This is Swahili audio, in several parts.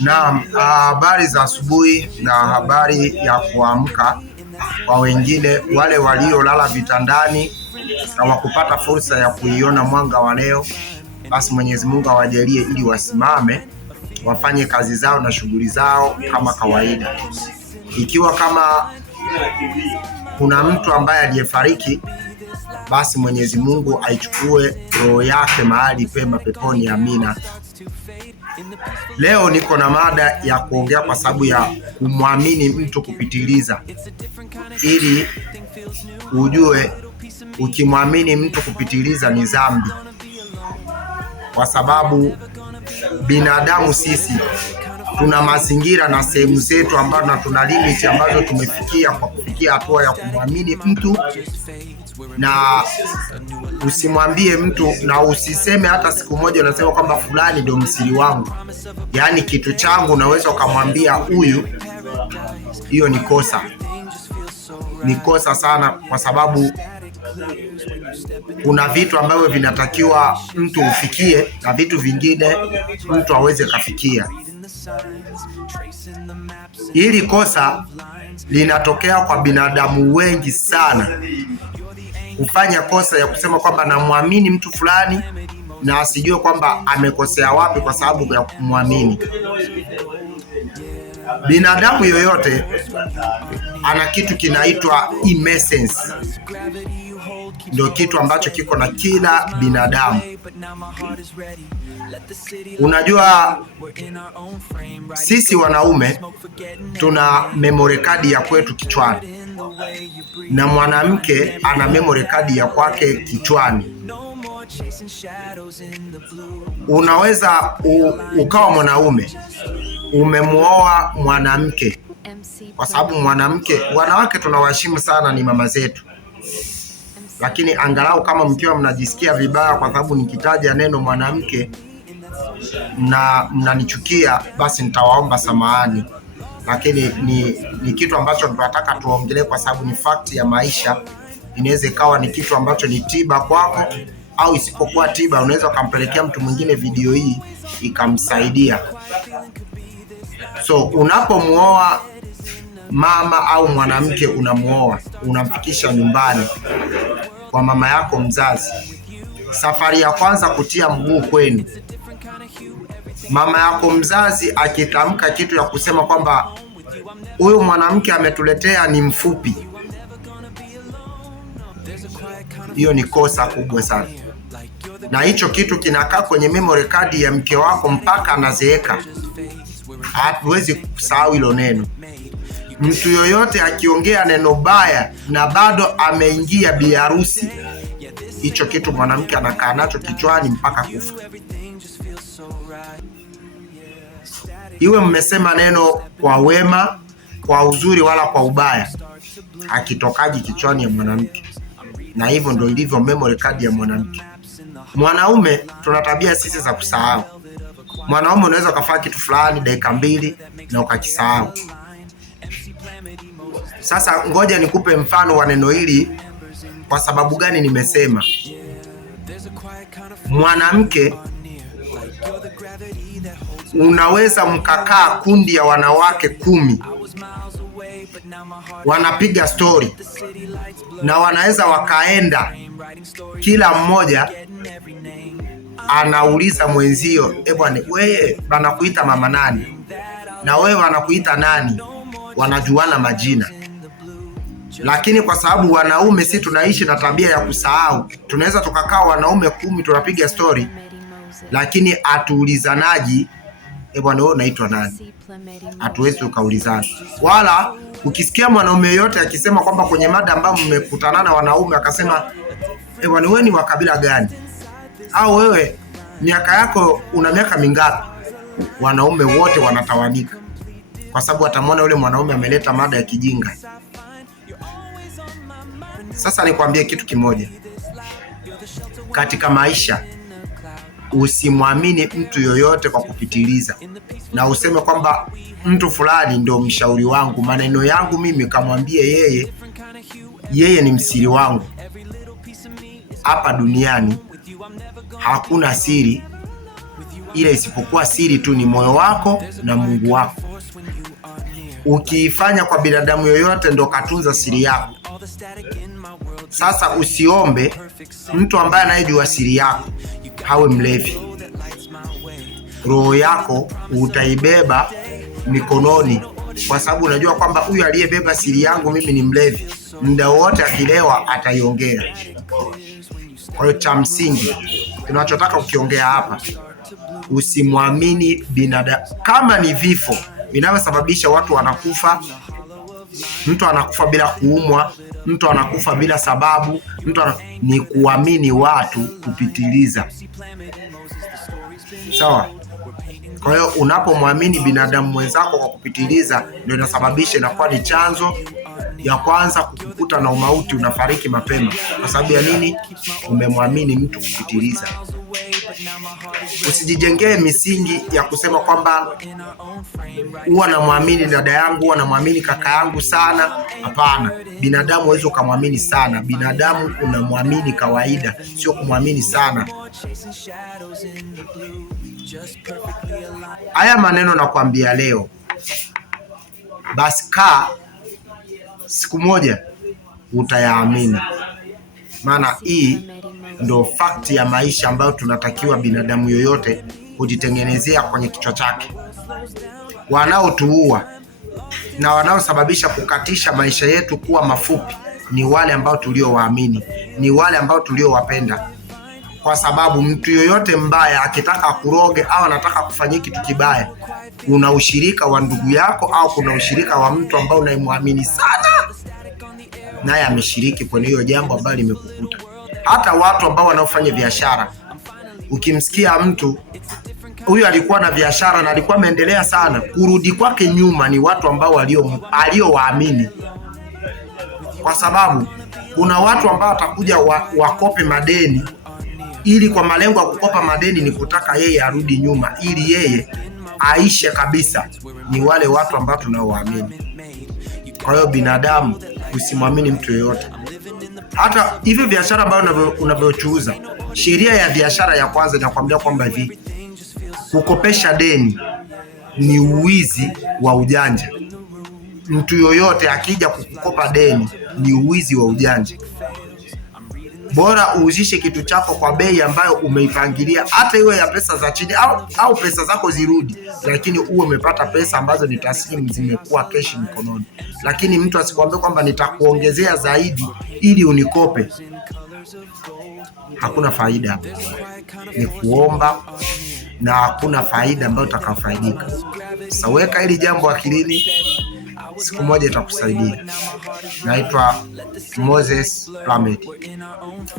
Naam, habari za asubuhi na habari ya kuamka kwa wengine wale waliolala vitandani na wakupata fursa ya kuiona mwanga wa leo. Basi Mwenyezi Mungu awajalie ili wasimame wafanye kazi zao na shughuli zao kama kawaida. Ikiwa kama kuna mtu ambaye aliyefariki, basi Mwenyezi Mungu aichukue roho yake mahali pema peponi, amina. Leo niko na mada ya kuongea kwa sababu ya kumwamini mtu kupitiliza, ili ujue ukimwamini mtu kupitiliza ni dhambi, kwa sababu binadamu sisi tuna mazingira na sehemu zetu ambazo na tuna limit ambazo tumefikia kwa kufikia hatua ya kumwamini mtu. Na usimwambie mtu na usiseme hata siku moja unasema kwamba fulani ndio msiri wangu, yaani kitu changu unaweza ukamwambia huyu. Hiyo ni kosa, ni kosa sana, kwa sababu kuna vitu ambavyo vinatakiwa mtu ufikie na vitu vingine mtu aweze kafikia. Hili kosa linatokea kwa binadamu wengi sana, kufanya kosa ya kusema kwamba namwamini mtu fulani na asijue kwamba amekosea wapi kwa sababu ya kumwamini. Binadamu yoyote ana kitu kinaitwa innocence, ndio kitu ambacho kiko na kila binadamu. Unajua, sisi wanaume tuna memory card ya kwetu kichwani, na mwanamke ana memory card ya kwake kichwani. Unaweza ukawa mwanaume umemuoa mwanamke, kwa sababu mwanamke, wanawake tunawaheshimu sana, ni mama zetu, lakini angalau kama mkiwa mnajisikia vibaya kwa sababu nikitaja neno mwanamke na mnanichukia, basi nitawaomba samahani, lakini ni kitu ambacho tunataka tuongelee kwa sababu ni fact ya maisha. Inaweza ikawa ni kitu ambacho ni tiba kwako, au isipokuwa tiba, unaweza ukampelekea mtu mwingine video hii ikamsaidia. So unapomuoa mama au mwanamke, unamuoa, unamfikisha nyumbani kwa mama yako mzazi. Safari ya kwanza kutia mguu kwenu, mama yako mzazi akitamka kitu ya kusema kwamba huyu mwanamke ametuletea ni mfupi, hiyo ni kosa kubwa sana, na hicho kitu kinakaa kwenye memory card ya mke wako mpaka anazeeka. Hatuwezi kusahau hilo neno. Mtu yoyote akiongea neno baya na bado ameingia biharusi, hicho kitu mwanamke anakaa nacho kichwani mpaka kufa. Iwe mmesema neno kwa wema, kwa uzuri, wala kwa ubaya, akitokaji kichwani ya mwanamke. Na hivyo ndio ilivyo memory card ya mwanamke. Mwanaume tuna tabia sisi za kusahau. Mwanaume unaweza kufanya kitu fulani dakika 2 na ukakisahau. Sasa ngoja nikupe mfano wa neno hili. Kwa sababu gani nimesema? Mwanamke unaweza mkakaa kundi ya wanawake 10 wanapiga story, na wanaweza wakaenda, kila mmoja anauliza mwenzio, bwana wewe banakuita mama nani, na wewe wanakuita nani, wanajuana majina. Lakini kwa sababu wanaume si tunaishi na tabia ya kusahau, tunaweza tukakaa wanaume 10 tunapiga story, lakini atuulizanaji, bwana wewe unaitwa nani? Hatuwezi tukaulizana. Wala ukisikia mwanaume yote akisema kwamba kwenye mada ambayo mmekutana na wanaume akasema, bwana wewe ni wa kabila gani, au wewe miaka yako una miaka mingapi, wanaume wote wanatawanika, kwa sababu atamwona yule mwanaume ameleta mada ya kijinga. Sasa nikwambie kitu kimoja, katika maisha usimwamini mtu yoyote kwa kupitiliza, na useme kwamba mtu fulani ndio mshauri wangu, maneno yangu mimi kamwambie yeye ni msiri wangu. Hapa duniani hakuna siri, ile isipokuwa siri tu ni moyo wako na Mungu wako. Ukiifanya kwa binadamu yoyote ndo katunza siri yako. Sasa usiombe mtu ambaye anayejua siri yako hawe mlevi. Roho yako utaibeba mikononi, kwa sababu unajua kwamba huyu aliyebeba siri yangu mimi ni mlevi, muda wote akilewa ataiongea. Kwa hiyo cha msingi tunachotaka kukiongea hapa, usimwamini binadamu. Kama ni vifo vinavyosababisha watu wanakufa, mtu anakufa bila kuumwa, mtu anakufa bila sababu, ni kuamini watu kupitiliza. Sawa? Kwa hiyo unapomwamini binadamu mwenzako kwa kupitiliza, ndio inasababisha, inakuwa ni chanzo ya kwanza kukukuta na umauti, unafariki mapema. Kwa sababu ya nini? Umemwamini mtu kupitiliza. Usijijengee misingi ya kusema kwamba huwa namwamini dada yangu, huwa namwamini kaka yangu sana. Hapana, binadamu huwezi ukamwamini sana. Binadamu unamwamini kawaida, sio kumwamini sana. Haya maneno nakwambia leo, basi siku moja utayaamini. Maana hii ndo fakti ya maisha ambayo tunatakiwa binadamu yoyote kujitengenezea kwenye kichwa chake. Wanaotuua na wanaosababisha kukatisha maisha yetu kuwa mafupi ni wale ambao tuliowaamini, ni wale ambao tuliowapenda. Kwa sababu mtu yoyote mbaya akitaka kuroge au anataka kufanyia kitu kibaya, kuna ushirika wa ndugu yako au kuna ushirika wa mtu ambao unayemwamini sana, naye ameshiriki kwenye hiyo jambo ambalo limekukuta. Hata watu ambao wanaofanya biashara, ukimsikia mtu huyu alikuwa na biashara na alikuwa ameendelea sana, kurudi kwake nyuma ni watu ambao aliowaamini. Kwa sababu kuna watu ambao watakuja wakope madeni, ili kwa malengo ya kukopa madeni ni kutaka yeye arudi nyuma ili yeye aishe kabisa. Ni wale watu ambao tunaowaamini. Kwa hiyo binadamu, usimwamini mtu yeyote. Hata hivi biashara ambayo unavyochuuza, sheria ya biashara ya kwanza inakwambia kwamba hivi, kukopesha deni ni uwizi wa ujanja. Mtu yoyote akija kukukopa deni ni uwizi wa ujanja. Bora uuzishe kitu chako kwa bei ambayo umeipangilia, hata iwe ya pesa za chini au pesa zako zirudi, lakini uwe umepata pesa ambazo ni taslimu, zimekuwa keshi mikononi. Lakini mtu asikwambie kwamba nitakuongezea zaidi ili unikope. Hakuna faida hapo. Ni kuomba na hakuna faida ambayo utakayofaidika. Sasa weka hili jambo akilini, siku moja itakusaidia. Naitwa Moses Plamed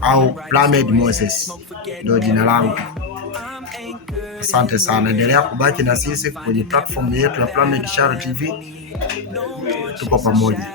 au Plamed Moses, ndio jina langu. Asante sana, endelea kubaki na sisi kwenye platform yetu ya Plamed Sharo TV. Tuko pamoja.